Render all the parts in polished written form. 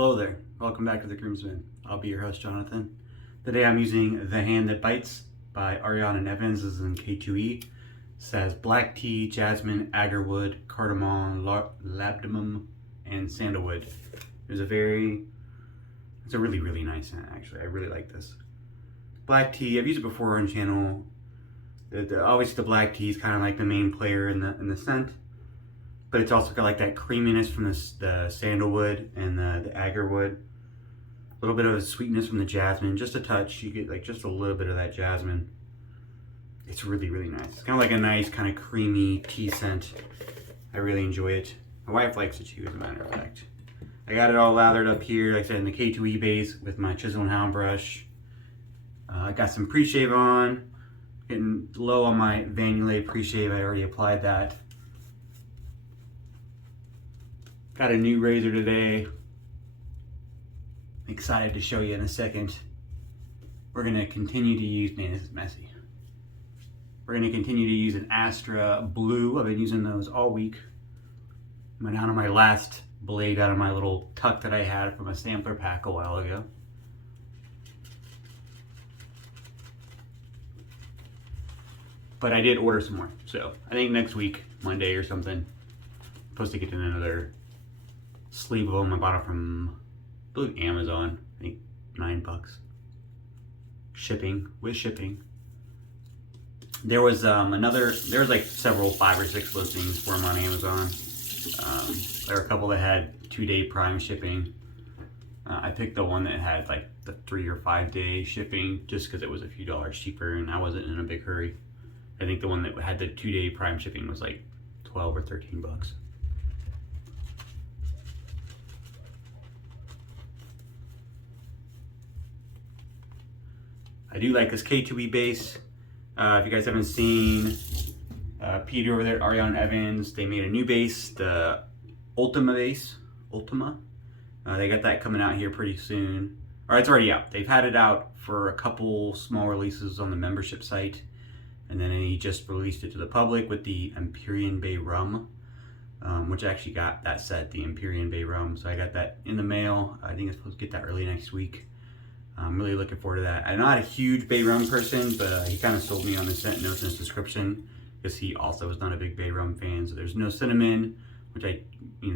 Hello there, welcome back to The Groomsman. I'll be your host, Jonathan. Today I'm using The Hand That Bites by Ariana Evans. This is in K2E. It says black tea, jasmine, agarwood, cardamom, labdanum, and sandalwood. It's a really nice scent actually. I really like this. Black tea, I've used it before on channel. Obviously the black tea is kind of like the main player in the scent. But it's also got like that creaminess from the sandalwood and the agarwood. A little bit of a sweetness from the jasmine, just a touch. You get like just a little bit of that jasmine. It's really nice. It's kind of like a nice kind of creamy tea scent. I really enjoy it. My wife likes it too, as a matter of fact. I got it all lathered up here, like I said, in the K2E base with my Chisel and Hound brush. I got some pre-shave on. Getting low on my Vanillé pre-shave. I already applied that. Got a new razor today. Excited to show you in a second. We're gonna continue to use, man, this is messy. We're gonna continue to use an Astra Blue. I've been using those all week. I'm down to my last blade out of my little tuck that I had from a sampler pack a while ago. But I did order some more. So I think next week, Monday or something, I'm supposed to get in another sleeve of them. I bought it from, I believe, Amazon. I think $9. With shipping. There was there was like several 5 or 6 listings for them on Amazon. There were a couple that had 2-day Prime shipping. I picked the one that had like the 3 or 5 day shipping just because it was a few dollars cheaper and I wasn't in a big hurry. I think the one that had the 2-day Prime shipping was like 12 or 13 bucks. I do like this K2E base. If you guys haven't seen Peter over there at Ariana Evans, they made a new base, the Ultima base. They got that coming out here pretty soon. Or it's already out. They've had it out for a couple small releases on the membership site. And then he just released it to the public with the Empyrean Bay Rum, which I actually got that set, the Empyrean Bay Rum. So I got that in the mail. I think I'm supposed to get that early next week. I'm really looking forward to that. I'm not a huge Bay Rum person, but he kind of sold me on the scent notes in his description because he also is not a big Bay Rum fan. So there's no cinnamon, which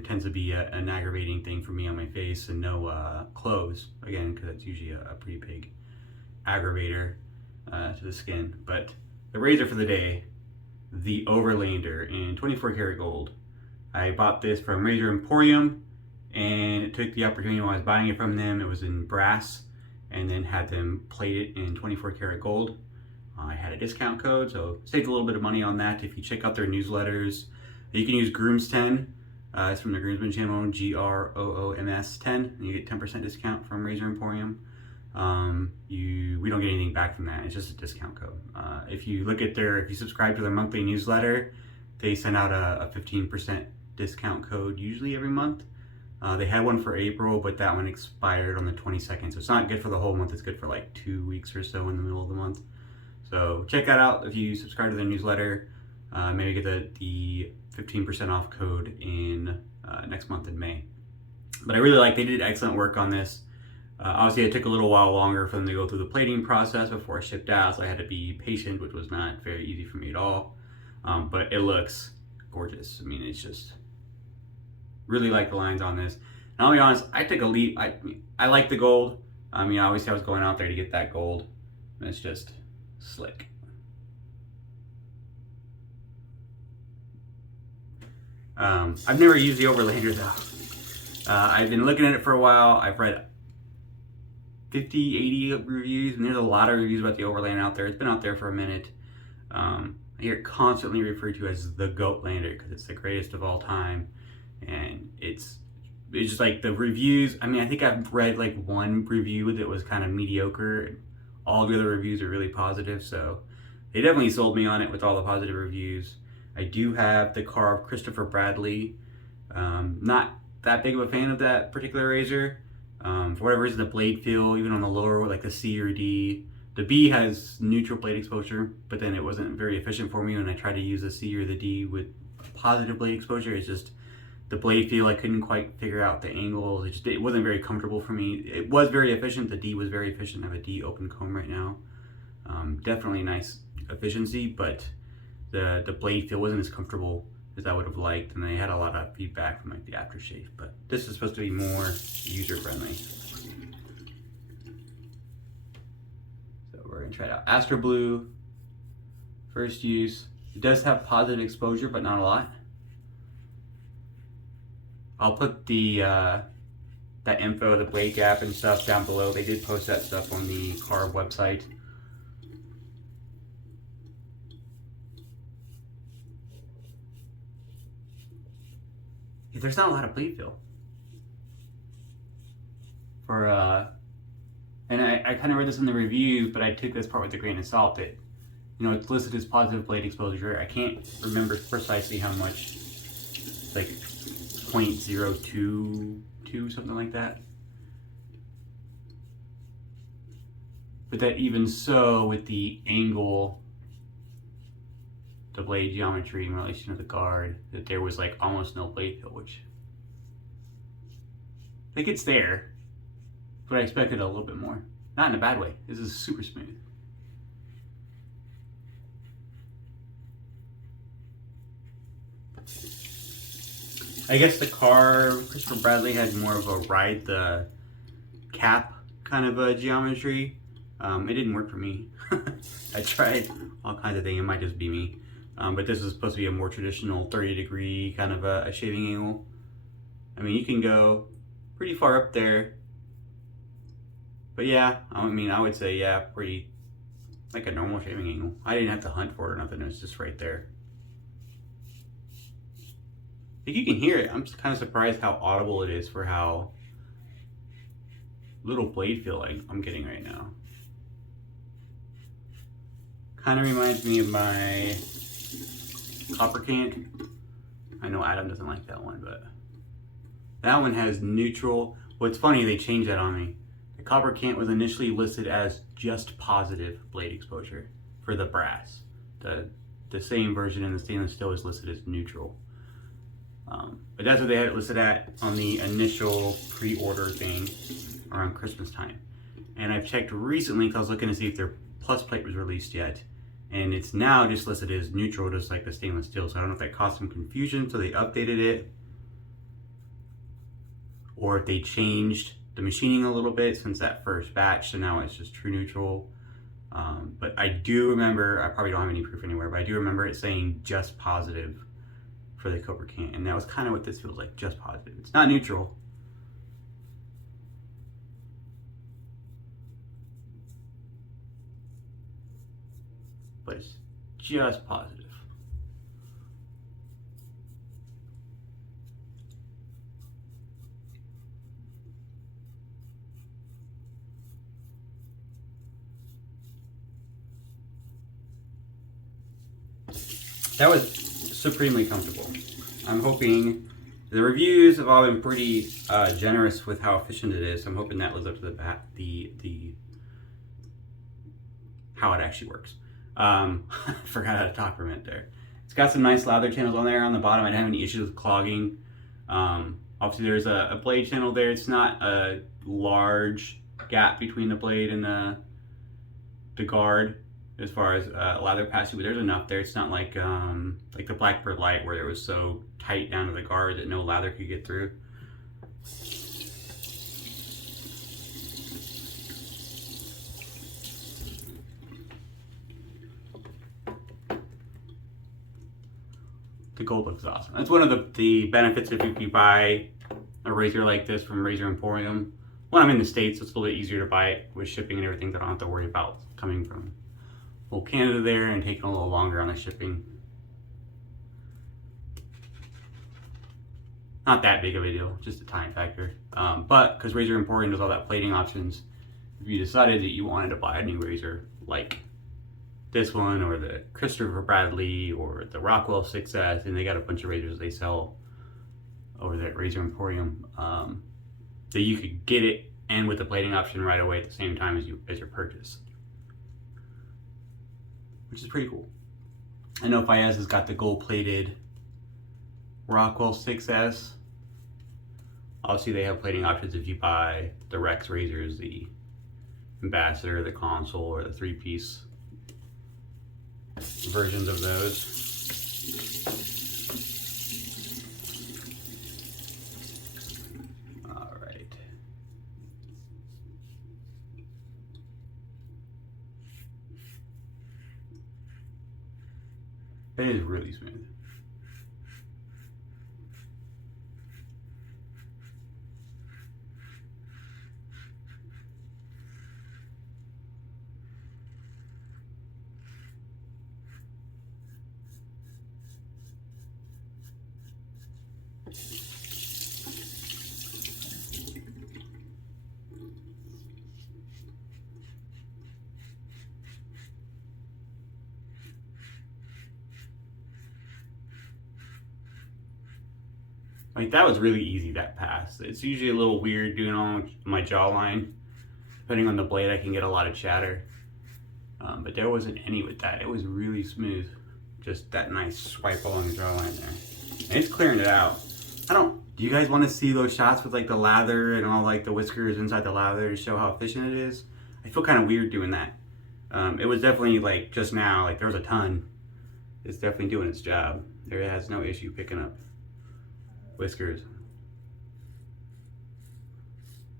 tends to be an aggravating thing for me on my face, and no cloves, again, because that's usually a pretty big aggravator to the skin. But the razor for the day, the Overlander in 24 karat gold. I bought this from Razor Emporium, and it took the opportunity while I was buying it from them. It was in brass, and then had them plate it in 24 karat gold. I had a discount code, so saved a little bit of money on that. If you check out their newsletters, you can use Grooms10. It's from the Groomsman channel, GROOMS10, and you get 10% discount from Razor Emporium. We don't get anything back from that. It's just a discount code. If you subscribe to their monthly newsletter, they send out a 15% discount code usually every month. They had one for April, but that one expired on the 22nd. So it's not good for the whole month. It's good for like 2 weeks or so in the middle of the month. So check that out if you subscribe to their newsletter. Maybe get the 15% off code in next month in May. But I really like, they did excellent work on this. Obviously, it took a little while longer for them to go through the plating process before it shipped out, so I had to be patient, which was not very easy for me at all. But it looks gorgeous. I mean, it's just really like the lines on this. And I'll be honest, I took a leap. I like the gold. I mean, obviously, I was going out there to get that gold, and it's just slick. I've never used the Overlander though. I've been looking at it for a while. I've read 50, 80 reviews, and there's a lot of reviews about the Overlander out there. It's been out there for a minute. I hear it constantly referred to as the Goatlander because it's the greatest of all time, and it's just like the reviews. I mean, I think I've read like one review that was kind of mediocre. All the other reviews are really positive, so they definitely sold me on it with all the positive reviews. I do have the Karve Christopher Bradley. Not that big of a fan of that particular razor. For whatever reason, the blade feel, even on the lower, like the C or D, the B has neutral blade exposure, but then it wasn't very efficient for me when I tried to use the C or the D with positive blade exposure. It's just, The blade feel, I couldn't quite figure out the angles. It wasn't very comfortable for me. It was very efficient. The D was very efficient. I have a D open comb right now. Definitely nice efficiency, but the blade feel wasn't as comfortable as I would have liked, and I had a lot of feedback from like the aftershave. But this is supposed to be more user friendly. So we're gonna try it out. Astra Blue, first use. It does have positive exposure, but not a lot. I'll put the that info, the blade gap and stuff down below. They did post that stuff on the Karve website. Yeah, there's not a lot of blade feel. For and I kind of read this in the review, but I took this part with a grain of salt. That, you know, it's listed as positive blade exposure. I can't remember precisely how much. It's like 0.022, something like that. But that even so, with the angle, the blade geometry in relation to the guard, that there was like almost no blade feel, which I think it's there, but I expected a little bit more. Not in a bad way. This is super smooth. I guess the Karve, Christopher Bradley had more of a ride the cap kind of a geometry. It didn't work for me. I tried all kinds of things. It might just be me. But this is supposed to be a more traditional 30-degree kind of a shaving angle. I mean, you can go pretty far up there. But yeah, I mean, I would say, yeah, pretty like a normal shaving angle. I didn't have to hunt for it or nothing. It was just right there. I think you can hear it. I'm just kind of surprised how audible it is for how little blade feel like I'm getting right now. Kind of reminds me of my copper can. I know Adam doesn't like that one, but that one has neutral. What's funny, they changed that on me. The copper can was initially listed as just positive blade exposure for the brass. The same version in the stainless steel is listed as neutral. But that's what they had it listed at on the initial pre-order thing around Christmas time. And I've checked recently because I was looking to see if their plus plate was released yet. And it's now just listed as neutral, just like the stainless steel. So I don't know if that caused some confusion, so they updated it. Or if they changed the machining a little bit since that first batch, so now it's just true neutral. But I do remember, I probably don't have any proof anywhere, but I do remember it saying just positive for the copper can, and that was kind of what this feels like, just positive. It's not neutral. But it's just positive. That was supremely comfortable. I'm hoping, the reviews have all been pretty generous with how efficient it is. I'm hoping that lives up to the how it actually works. Forgot how to talk for a minute there. It's got some nice lather channels on there on the bottom. I didn't have any issues with clogging. Obviously there's a blade channel there. It's not a large gap between the blade and the guard as far as lather passage, but there's enough there. It's not like the Blackbird Light where it was so tight down to the guard that no lather could get through. The gold looks awesome. That's one of the benefits if you buy a razor like this from Razor Emporium. When I'm in the States, it's a little bit easier to buy it with shipping and everything that I don't have to worry about coming from whole Canada there and taking a little longer on the shipping. Not that big of a deal, just a time factor. But because Razor Emporium does all that plating options, if you decided that you wanted to buy a new razor like this one or the Christopher Bradley or the Rockwell 6S, and they got a bunch of razors they sell over there at Razor Emporium, that you could get it and with the plating option right away at the same time as your purchase, which is pretty cool. I know Fayez has got the gold plated Rockwell 6S. Obviously they have plating options if you buy the Rex razors, the Ambassador, the Console, or the 3-piece versions of those. All right. It is really smooth. Like that was really easy, that pass. It's usually a little weird doing on my jawline. Depending on the blade, I can get a lot of chatter. But there wasn't any with that. It was really smooth. Just that nice swipe along the jawline there. And it's clearing it out. Do you guys want to see those shots with like the lather and all like the whiskers inside the lather to show how efficient it is? I feel kind of weird doing that. It was definitely like just now, like there was a ton. It's definitely doing its job. There has no issue picking up whiskers.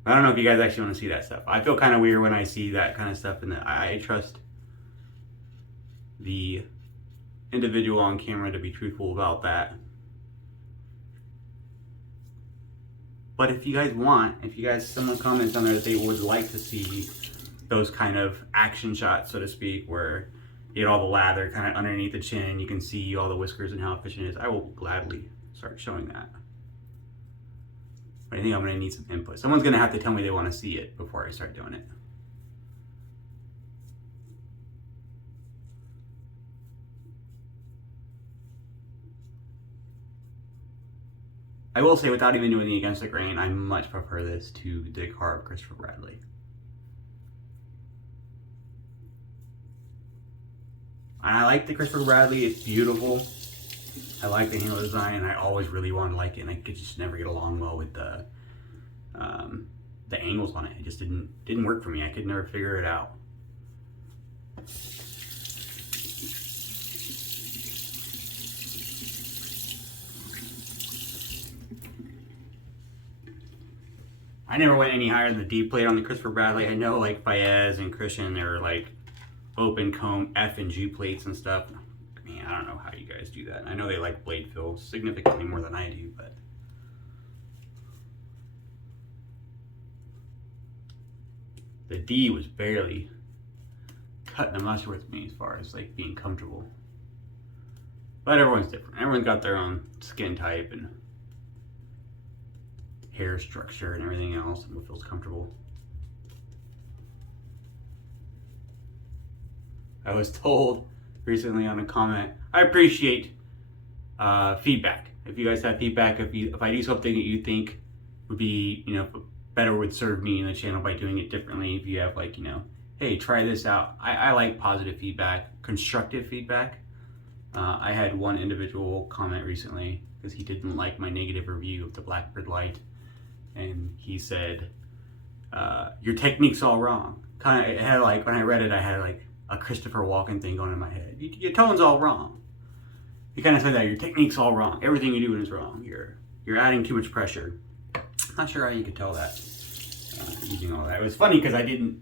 I don't know if you guys actually want to see that stuff. I feel kind of weird when I see that kind of stuff, and I trust the individual on camera to be truthful about that. But if you guys, someone comments on there that they would like to see those kind of action shots, so to speak, where you get all the lather kind of underneath the chin, you can see all the whiskers and how efficient it is, I will gladly start showing that. But I think I'm gonna need some input. Someone's gonna have to tell me they want to see it before I start doing it. I will say, without even doing the against the grain, I much prefer this to the Karve Christopher Bradley. And I like the Christopher Bradley, it's beautiful. I like the handle design, and I always really wanted to like it, and I could just never get along well with the angles on it. It just didn't work for me. I could never figure it out. I never went any higher than the D plate on the Christopher Bradley. I know like Baez and Christian, they were like open comb F and G plates and stuff. Man, I don't know how you guys do that. I know they like blade fill significantly more than I do, but the D was barely cutting the mustard with me as far as like being comfortable. But everyone's different. Everyone's got their own skin type and hair structure and everything else, and what feels comfortable. I was told recently on a comment, I appreciate feedback. If you guys have feedback, if I do something that you think would be, better, would serve me in the channel by doing it differently, if you have like, hey, try this out. I like positive feedback, constructive feedback. I had one individual comment recently because he didn't like my negative review of the Blackbird Light, and he said, your technique's all wrong. Kind of, it had like, when I read it, I had like a Christopher Walken thing going in my head. Your tone's all wrong. He kind of said that your technique's all wrong. Everything you do is wrong. You're adding too much pressure. Not sure how you could tell that using all that. It was funny because I didn't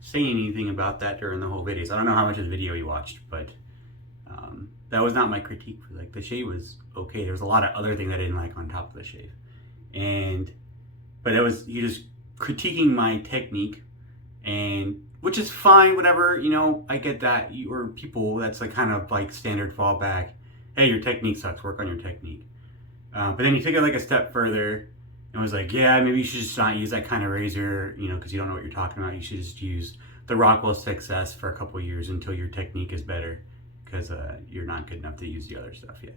say anything about that during the whole video. So I don't know how much of the video you watched, but that was not my critique. Like, the shave was okay. There was a lot of other things I didn't like on top of the shave, but it was, you just critiquing my technique, and which is fine, whatever, I get that. Or people, that's like kind of like standard fallback. Hey, your technique sucks, work on your technique. But then you take it like a step further and was like, yeah, maybe you should just not use that kind of razor, because you don't know what you're talking about. You should just use the Rockwell 6S for a couple of years until your technique is better, because you're not good enough to use the other stuff yet.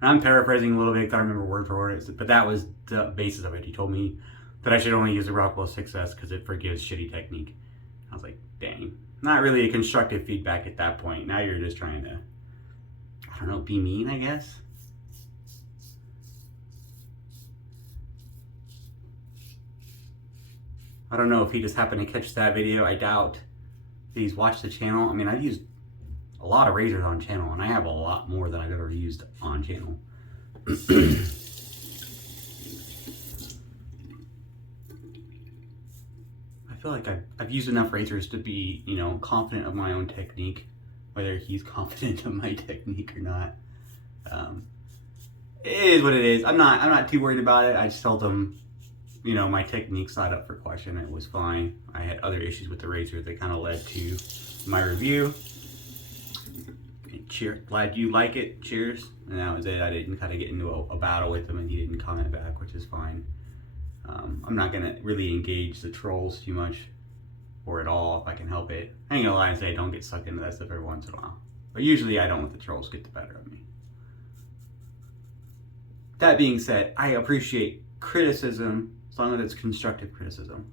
I'm paraphrasing a little bit because I don't remember word for word, but that was the basis of it. He told me that I should only use the Rockwell 6S because it forgives shitty technique. I was like, dang. Not really a constructive feedback at that point. Now you're just trying to, I don't know, be mean, I guess. I don't know if he just happened to catch that video. I doubt that he's watched the channel. I mean, I've used a lot of razors on channel, and I have a lot more than I've ever used on channel. I feel like I've used enough razors to be, you know, confident of my own technique, whether he's confident of my technique or not. It is what it is. I'm not too worried about it. I just told him, you know, my technique's not up for question. It was fine. I had other issues with the razor that kind of led to my review. Cheers. Glad you like it. Cheers. And that was it. I didn't kind of get into a battle with him, and he didn't comment back, which is fine. I'm not gonna really engage the trolls too much, or at all, if I can help it. I ain't gonna lie and say don't get sucked into that stuff every once in a while, but usually I don't let the trolls get the better of me. That being said, I appreciate criticism as long as it's constructive criticism.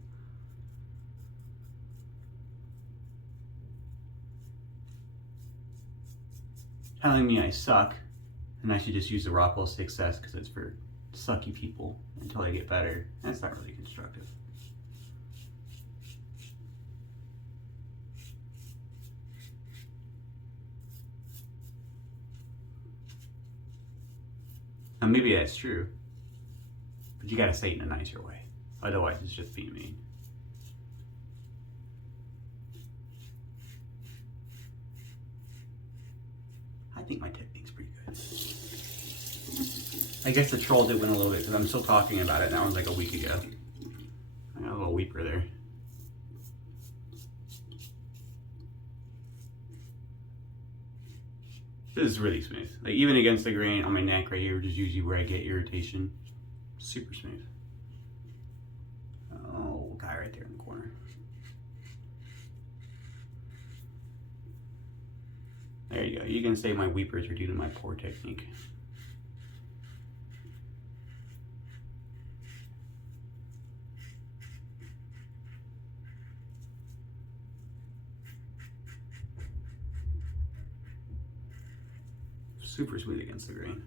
Telling me I suck and I should just use the Rockwell 6S because it's for sucky people until they get better, that's not really constructive. Now maybe that's true, but you gotta say it in a nicer way. Otherwise it's just being mean. I think my technique's pretty good. I guess the troll did win a little bit because I'm still talking about it, and that was like a week ago. I got a little weeper there. This is really smooth. Like even against the grain on my neck right here, which is usually where I get irritation. Super smooth. Oh, guy right there in the corner. There you go. You can say my weepers are due to my poor technique. Super smooth against the grain.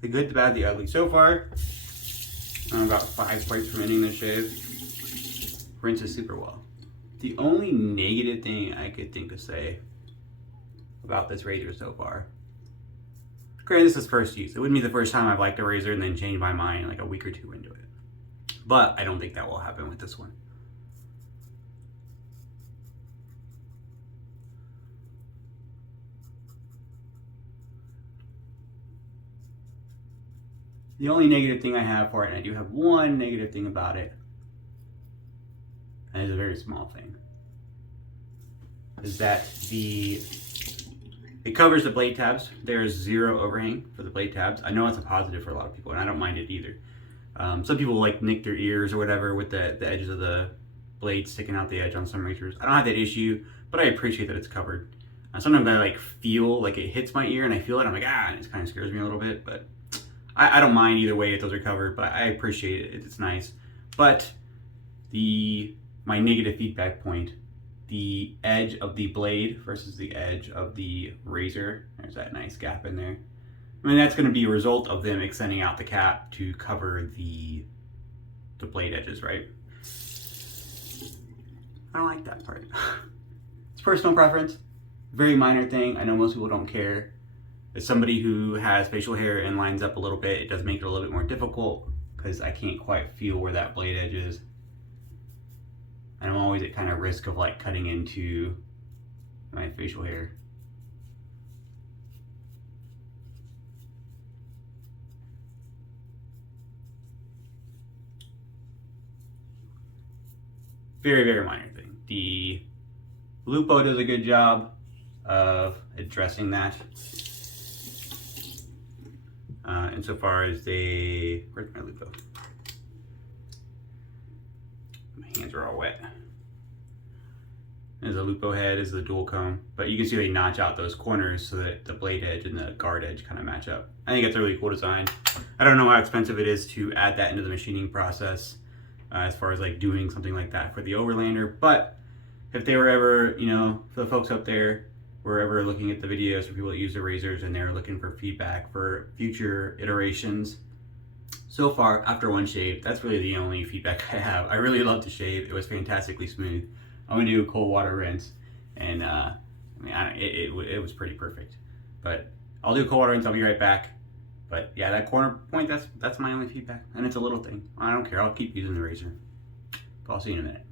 The good, the bad, the ugly. So far, I'm about 5 points from ending the shave. Rinses super well. The only negative thing I could think to say about this razor so far, granted this is first use. It wouldn't be the first time I've liked a razor and then changed my mind like a week or two into it. But I don't think that will happen with this one. The only negative thing I have for it, and I do have one negative thing about it, and it's a very small thing, is that it covers the blade tabs. There's zero overhang for the blade tabs. I know it's a positive for a lot of people, and I don't mind it either. Some people like nick their ears or whatever with the edges of the blade sticking out the edge on some razors. I don't have that issue, but I appreciate that it's covered. Sometimes I like feel like it hits my ear and I feel it, I'm like, and it kind of scares me a little bit, but I don't mind either way if those are covered, but I appreciate it. It's nice. But my negative feedback point, the edge of the blade versus the edge of the razor, there's that nice gap in there. I mean, that's going to be a result of them extending out the cap to cover the blade edges, right? I don't like that part. It's personal preference. Very minor thing. I know most people don't care. As somebody who has facial hair and lines up a little bit, it does make it a little bit more difficult because I can't quite feel where that blade edge is. And I'm always at kind of risk of like cutting into my facial hair. Very, very minor thing. The Lupo does a good job of addressing that. Insofar as where's my Lupo? My hands are all wet. There's a Lupo head, is the dual comb, but you can see they notch out those corners so that the blade edge and the guard edge kind of match up. I think it's a really cool design. I don't know how expensive it is to add that into the machining process as far as like doing something like that for the Overlander, but if they were ever, you know, for the folks out there were ever looking at the videos for people that use the razors and they're looking for feedback for future iterations. So far, after one shave, that's really the only feedback I have. I really love to shave. It was fantastically smooth. I'm gonna do a cold water rinse, and it was pretty perfect. But I'll do a cold water rinse. I'll be right back. But yeah, that corner point, that's my only feedback, and it's a little thing. I don't care. I'll keep using the razor. But I'll see you in a minute.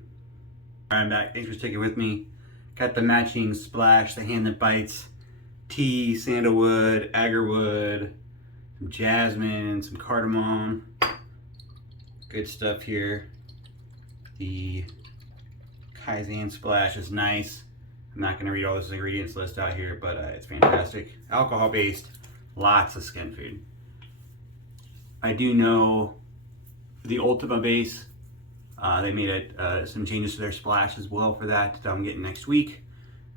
All right, I'm back. Thanks for sticking with me. Got the matching splash, the hand that bites, tea, sandalwood, agarwood, some jasmine, some cardamom. Good stuff here. The Kaizen splash is nice. I'm not going to read all this ingredients list out here, but it's fantastic. Alcohol based, lots of skin food. I do know the Ultima base, they made some changes to their splash as well for that I'm getting next week.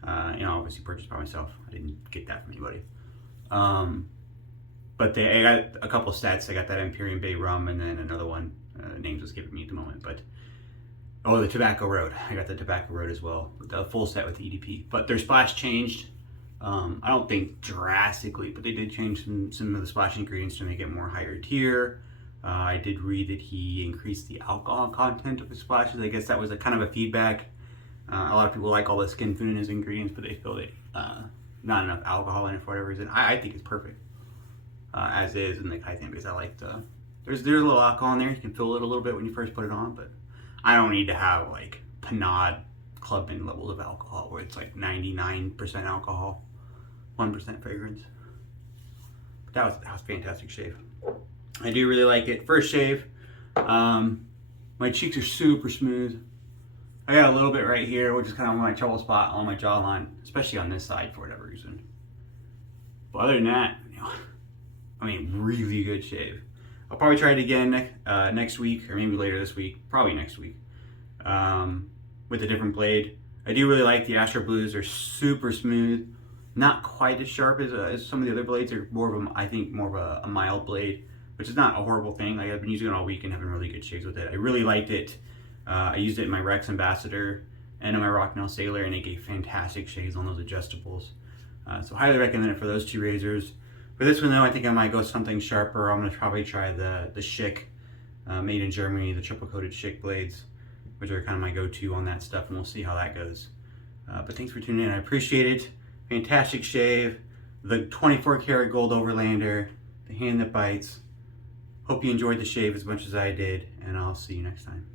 Obviously purchased by myself. I didn't get that from anybody. But I got a couple sets. I got that Emporium Bay rum and then another one. Names escaping me at the moment, but the Tobacco Road. I got the Tobacco Road as well, the full set with the EDP. But their splash changed. I don't think drastically, but they did change some of the splash ingredients to make it more higher tier. I did read that he increased the alcohol content of his splashes. I guess that was a kind of a feedback. A lot of people like all the skin food in his ingredients, but they feel that not enough alcohol in it for whatever reason. I think it's perfect as is in the Kaizen base. I like there's a little alcohol in there. You can feel it a little bit when you first put it on, but I don't need to have like Panade Clubman levels of alcohol where it's like 99% alcohol, 1% fragrance. But that was a fantastic shave. I do really like it. First shave, my cheeks are super smooth. I got a little bit right here, which is kind of my trouble spot on my jawline, especially on this side for whatever reason. But other than that, really good shave. I'll probably try it again next week, or maybe later this week, probably next week, with a different blade. I do really like the Astra Blues. They're super smooth, not quite as sharp as some of the other blades. They're more of a mild blade, which is not a horrible thing. I've been using it all week and having really good shaves with it. I really liked it. I used it in my Rex Ambassador and in my Rocknail Sailor, and it gave fantastic shaves on those adjustables. So highly recommend it for those two razors. For this one though, I think I might go something sharper. I'm gonna probably try the Schick, made in Germany, the triple coated Schick blades, which are kind of my go-to on that stuff, and we'll see how that goes. But thanks for tuning in. I appreciate it. Fantastic shave. The 24 karat gold overlander, the hand that bites. Hope you enjoyed the shave as much as I did, and I'll see you next time.